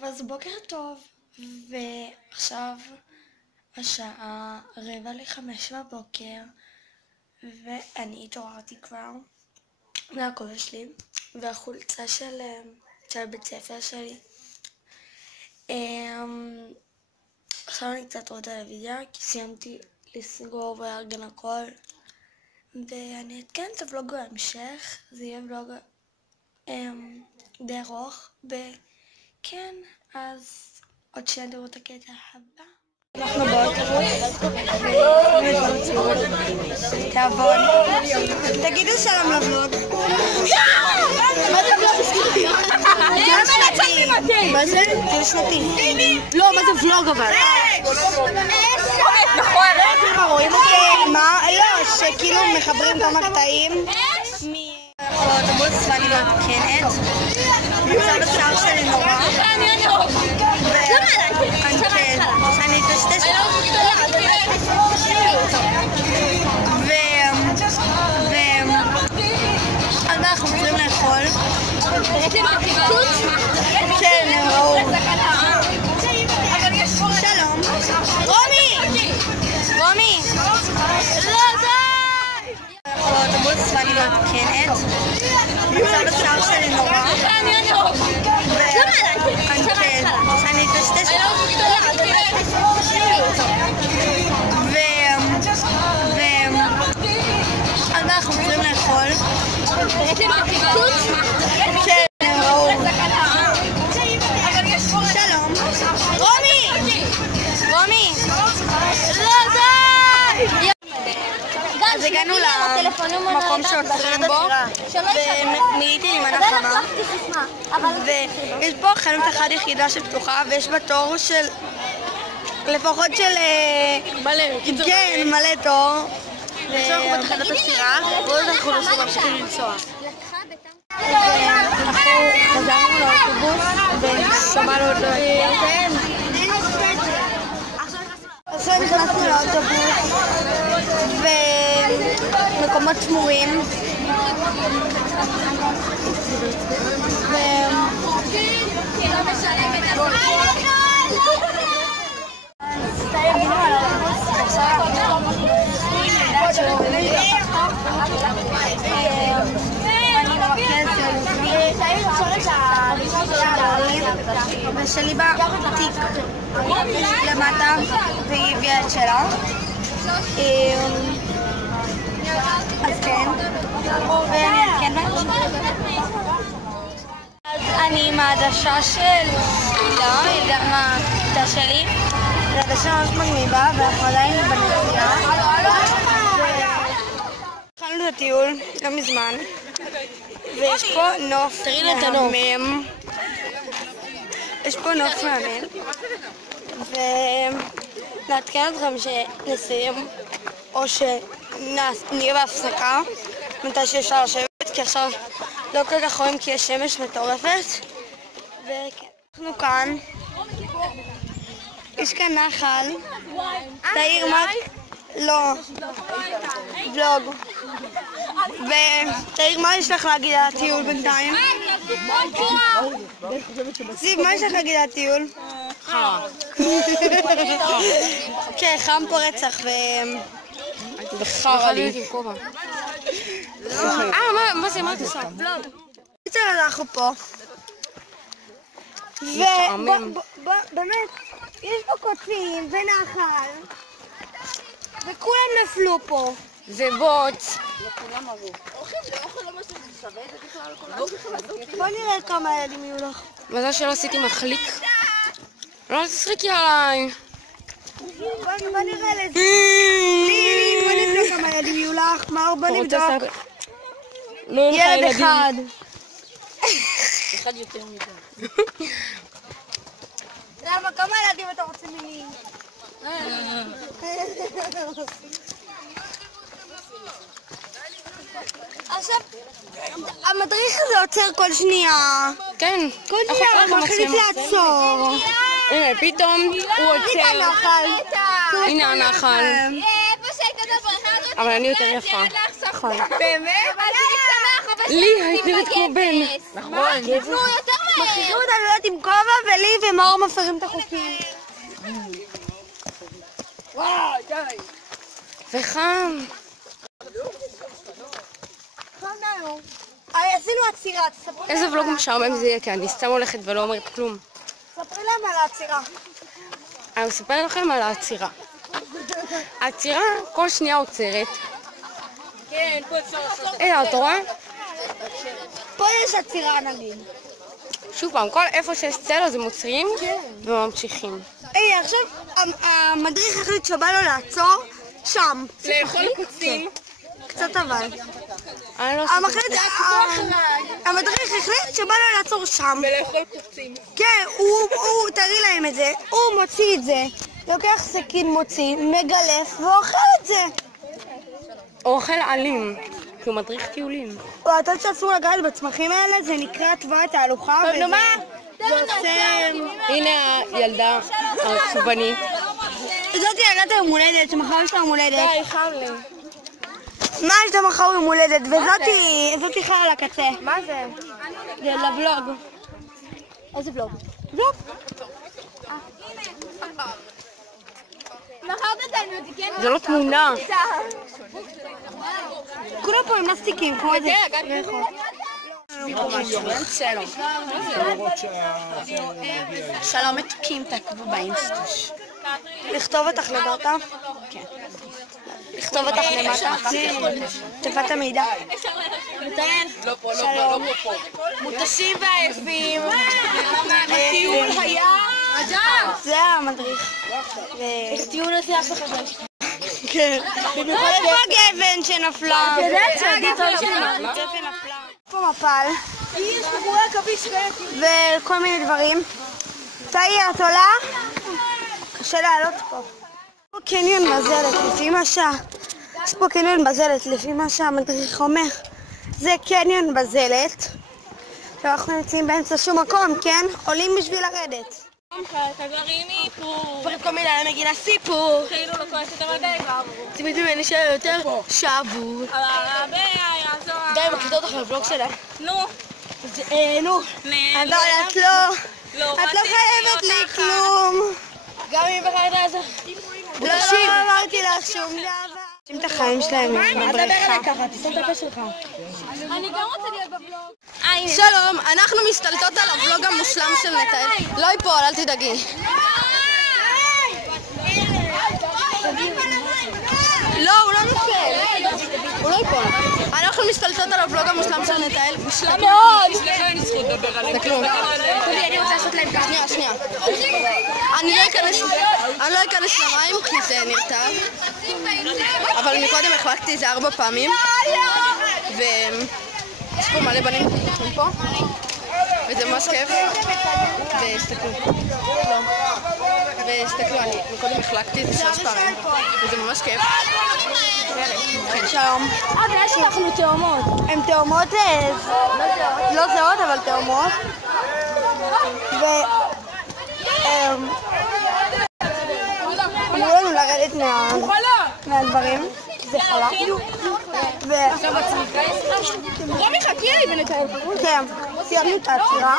טוב, אז בוקר טוב, ועכשיו השעה 4:45 בבוקר, ואני התעוררתי כבר מהכובע שלי והחולצה של בית ספר שלי. עכשיו אני קצת רואה טלוויזיה כי סיימתי לסגור ולארגן הכל, ואני אתקן את הוולוג בהמשך. זה יהיה ולוג די ארוך, וכן, אז עוד שנייה תראו את הקטע הבא. אנחנו באוטובוס, תעבוד. תגידו שלום לוולוג. מה זה ולוג? טיול שנתי. מה זה? טיול שנתי. לא, מה זה ולוג אבל? רואים אותי? מה? לא, שכאילו מחברים כמה קטעים באוטובוס ואני מעדכנת. מצב השיער שלי נורא. אני אטשטש. אז אנחנו מתחילים לאכול. כן, ראו. שלום. רומי! רומי! לא, די! באוטובוס ואני מעדכנת. מצב השיער שלי נורא. אני אטשטש. אז אנחנו מתחילים לאכול. כן, ראו. שלום. רומי! רומי! לא, די! אז הגענו למקום שעוצרים בו, ומילאתי לי מנה חמה, ויש פה חנות אחת יחידה שפתוחה, ויש בה תור של לפחות של מלא, כן, מלא תור. עכשיו אנחנו בתחנת הסירה, ועוד אנחנו ממשיכים לנסוע. אנחנו חזרנו לאוטובוס ושמענו אותו. עכשיו נכנסנו לאוטובוס ומקומות שמורים. ושלי בתיק למטה, והיא הביאה את שלה. אז כן, ואני אתקנת. אז אני עם העדשה של הילה, מהעדשה שלי. זו עדשה ממש מגניבה, ואנחנו עדיין בנסיעה. התחלנו את הטיול לא מזמן, ויש פה נוף מהמם. יש פה נוף מהמם, ונעדכן אתכם שנסיים או שנהיה בהפסקה מתי שאפשר לשבת, כי עכשיו לא כל כך רואים כי יש שמש מטורפת. וכן, אנחנו כאן, יש כאן נחל. תאיר, מה? לא, ולוג. ותאיר, מה יש לך להגיד על הטיול בינתיים? זיו, מה יש לך להגיד על הטיול? חם. כן, חם פה רצח וחרא לי. מה זה? מה את עושה? בקיצור, אנחנו פה. ובאמת, יש פה קוצים ונחל, וכולם נפלו פה. ובוץ. בוא נראה כמה ילדים יהיו לך. מזל שלא עשיתי מחליק. לא תשחקי עליי. בוא נראה לזה. בוא נבדוק כמה ילדים יהיו לך. מאור, בוא נבדוק. ילד אחד. אחד יותר מדי. למה? כמה ילדים אתה רוצה ממני? עכשיו, המדריך הזה עוצר כל שנייה. כן. כל שנייה הוא מחליט לעצור. הנה, פתאום הוא עוצר. הנה הנחל. אבל אני יותר יפה. נכון. לי היית נראית כמו בן. נכון. מכריחים אותה להיות עם כובע ולי ומאור מפרים את החוקים. וואי, די. וחם. עשינו עצירה, תספרי להם. איזה ולוג משעמם זה יהיה, כי אני סתם הולכת ולא אומרת כלום. תספרי להם על העצירה. אני מספר לכם על העצירה. העצירה כל שנייה עוצרת. כן, פה אפשר לעשות. אתה רואה? פה יש עצירה נגיד. שוב פעם, כל איפה שיש צל אז הם עוצרים וממשיכים. עכשיו המדריך החליט שבא לו לעצור שם. לאכול קוצים. קצת אבל. המדריך החליט שבא לו לעצור שם. ולאכול קוצים. כן, תראי להם את זה. הוא מוציא את זה, לוקח סכין מוציא, מגלף ואוכל את זה. אוכל אלים, כי הוא מדריך טיולים. אתה יודעת שאסור לגעת בצמחים האלה? זה נקרא תבוע תהלוכה. טוב, נו מה? זה עושה... הנה הילדה העצובנית. זאת ילדת היום הולדת, שמחר יש לה יום הולדת. די, חם לי. מה יש לה מחר יום הולדת? וזאתי חר על הקצה. מה זה? זה לבלוג. איזה ולוג? ולוג. זה לא תמונה. כולם פה עם נסטיקים, כמו איזה... שלום מתוקים, תעקבו באינסטוש. לכתוב אותך למטה? כן. לכתוב אותך למטה? תיבת המידע. שלום. מוטשים ועייפים. הטיול היה... זה המדריך. טיול הזה אף אחד לא יש. כן. במיוחד איפה הגבן שנפלה? פה מפל. וכל מיני דברים. תאי עולה. קשה לעלות פה. פה קניון מזלת לפי מה יש פה קניון בזלת לפי מה שהמדריך אומר. זה קניון בזלת. אנחנו נמצאים באמצע שום מקום, כן? עולים בשביל לרדת. תגרים איפור. פרט כל מילה למגילה סיפור. כאילו לא כועס יותר מדי כבר. ציפית ממני שהיה יותר שבור. אבל הרבה יעזור. די, מקליטה אותך לבלוג שלה. נו. נו. אבל את לא חייבת לי כלום. גם אם בחרת לעזור. לא אמרתי לך שום דבר. שים את החיים שלהם בבריכה. תשים את הפה שלך. אני גם רוצה להיות בבלוג. שלום, אנחנו מסתלטות על הבלוג המושלם של נטל. לא ייפול, אל תדאגי. לא, הוא לא נופל. הוא לא ייפול. אנחנו מסתלטות על הבלוג המושלם של נטל. מושלם מאוד. זה כלום. אני רוצה לעשות להם ככה. שנייה. אני לא אכנס למים כי זה נרטב. אבל מקודם החלקתי את זה 4 פעמים. יש פה מלא בנים פה. וזה ממש כיף. והסתכלו, אני מקודם החלקתי את זה 3 פעמים. וזה ממש כיף. שלום. ויש אנחנו תאומות. הן תאומות לא זהות, אבל תאומות. אמרו לנו לרדת מהדברים. זה חלה. רומי חכי לי בינתיים. כן, סיימנו את העצירה.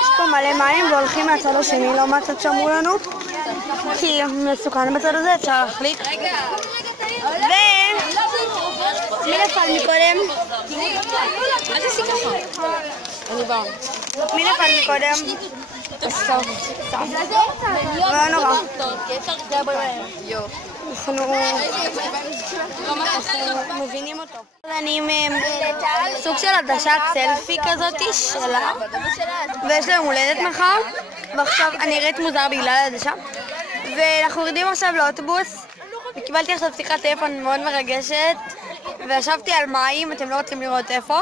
יש פה מלא מים והולכים מהצד השני, לא מהצד שאמרו לנו. כי מסוכן בצד הזה, אפשר להחליק. מי נפל מקודם? אל תעשי ככה. אני באה. מי נפל מקודם? לא נורא. אנחנו מבינים אותו. אני עם סוג של עדשת סלפי כזאת שלה, ויש לה יום הולדת מחר, ועכשיו אני נראית מוזר בגלל העדשה. ואנחנו יורדים עכשיו לאוטובוס, וקיבלתי עכשיו שיחת טלפון מאוד מרגשת, וישבתי על מים, אתם לא רוצים לראות איפה.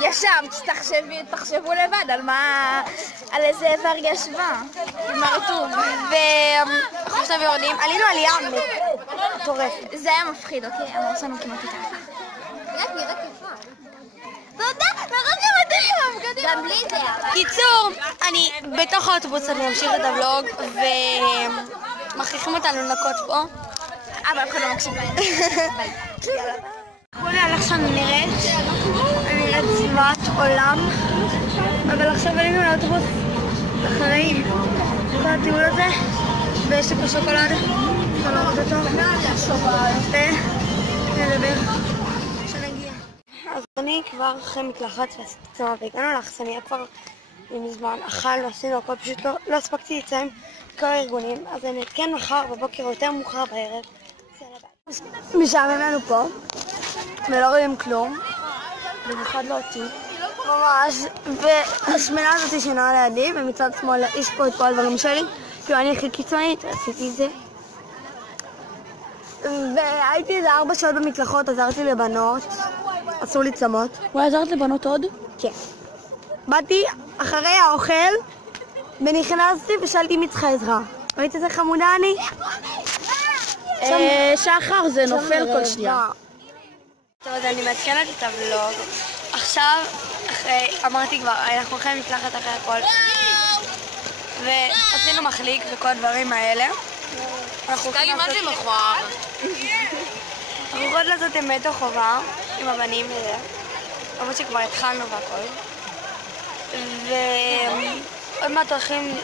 ישבת, תחשבו לבד על איזה איבר ישבה, עם הרטוב. ואנחנו עכשיו יורדים, עלינו עלייה מטורפת. זה היה מפחיד, אוקיי? אמרו לנו כמעט איתה. נראית יפה. תודה, נראית מדהים. גם בלי זה. קיצור, אני בתוך האוטובוס אני אמשיך את הוולוג, ומכריחים אותנו לנקות פה. אבל אף אחד לא מקשיב להם. אמרו לי על איך שאני נראית, אני נראית צבעת עולם, אבל עכשיו עלינו לאוטובוס אחרי כל הטיול הזה, ויש לי פה שוקולד, אפשר לראות אותו, ונדבר כשנגיע. אז אני כבר אחרי מקלחת ועשיתי צמא והגענו לאכסניה כבר מזמן, אכלנו, עשינו הכל, פשוט לא הספקתי לציין את כל הארגונים, אז אני אתקן מחר בבוקר או יותר מאוחר בערב. משעמם לנו פה, ולא רואים כלום, במיוחד לא אותי, ממש, והשמנה הזאת שנעה לידי, ומצד שמאל יש פה את כל הדברים שלי, כאילו אני הכי קיצונית, עשיתי את זה. והייתי איזה 4 שעות במקלחות, עזרתי לבנות, עשו לי צמות. אולי עזרת לבנות עוד? כן. באתי אחרי האוכל, ונכנסתי ושאלתי מי צריכה עזרה. ראית איזה חמודה אני? שחר, זה נופל כל שנייה. טוב, אז אני מעדכנת את הוולוג. עכשיו, אמרתי כבר, אנחנו הולכים מקלחת אחרי הכל. ועשינו מחליק וכל הדברים האלה. סטלי, מה זה מכוער? אנחנו יכולות לעשות עם בית החובה, עם הבנים וזה. למרות שכבר התחלנו והכל. ועוד מעט הולכים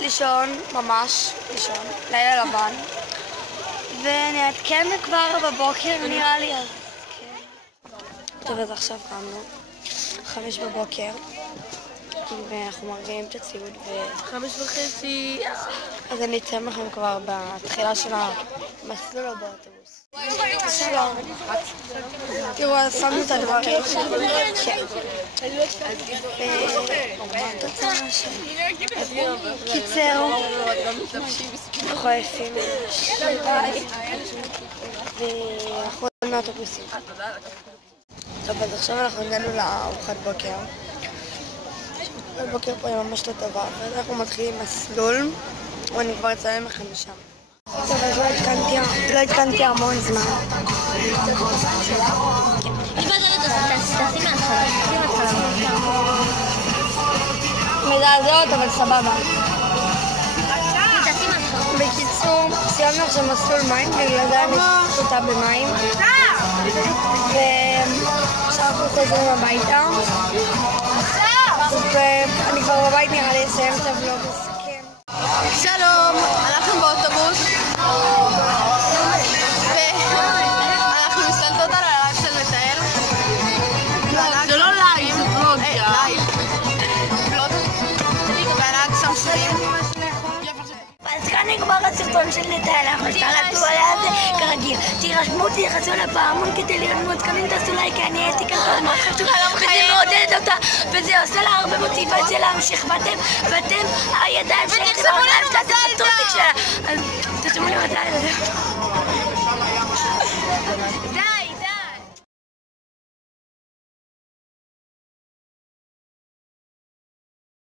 לישון, ממש לישון, לילה לבן. ונעדכן כבר בבוקר נראה לי, אז כן. טוב, אז עכשיו קמנו, 5 בבוקר, ואנחנו מרגיעים את הציוד 5:30. אז אני אתן לכם כבר בתחילה של המסלול או באוטובוס. שלום. תראו, אז שמנו את הדברים. כן. קיצר, אנחנו עייפים ואנחנו עוד מהאוטובוסים. טוב, אז עכשיו אנחנו הגענו לארוחת בוקר. הבוקר פה היא ממש לא טובה, ואז אנחנו מתחילים מסלול, ואני כבר אצלם לכם משם. טוב, אז לא התקנתי המון זמן. מזעזעות, אבל סבבה. בקיצור, סיימנו עכשיו מסלול מים, בגלל זה אני שותה במים. ועכשיו אנחנו חוזרים הביתה. ואני כבר בבית נראה לי אסיים את הוולוג לסכם. שלום, אנחנו באוטובוס ואנחנו מסתלטות על הלייב של נתאל. זה לא לייב, זה ולוג. ולוג. והנהג שם שירים. אז כאן נגמר הסרטון של נתאל, אנחנו השתלטנו עליה זה כרגיל. תירשמו, תלחצו לפעמון כדי להיות מעודכנים, תעשו לייק, אני הייתי כאן כל הזמן חשוב, וזה מעודד אותה, וזה עושה לה הרבה מוטיבציה להמשיך, ואתם הידיים שלכם, ותרשמו לנו מזל טוב! אז תרשמו לי מזל טוב.